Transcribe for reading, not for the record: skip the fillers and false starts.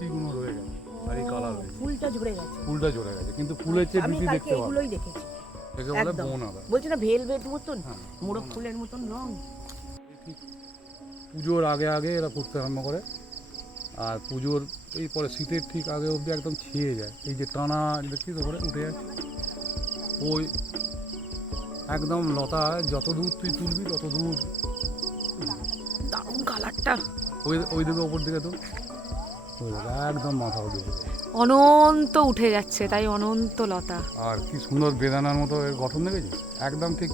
বিচিগুলো রয়ে গেছে আর এই কালার হয়েছে। ফুলটা ঝরে গেছে, ফুলটা ঝরে গেছে, কিন্তু ফুলের চেয়ে আমি বিচি কালকে দেখতে পাবো। এগুলোই দেখেছি। একে বলে একদম। বন আদা। বলছে না ভেলভেট মতন, হ্যাঁ, মোরগ ফুলের মতন রং। ঠিক পুজোর আগে আগে এরা ফুটতে আরম্ভ করে, আর পুজোর এই পরে শীতের ঠিক আগে অবধি একদম ছেয়ে যায়। এই যে টানা দেখছিস ওপরে উঠে যাচ্ছে, ওই একদম লতা যত দূর তুই তুলবি তত দূর। দারুণ কালারটা, ওই ওই দিকে ওপর দিকে তো ওই দিকে একদম মাথা অব্দি। অনন্ত উঠে যাচ্ছে, তাই অনন্ত লতা। আর কি সুন্দর বেদানার মতো এর গঠন দেখেছিস, একদম ঠিক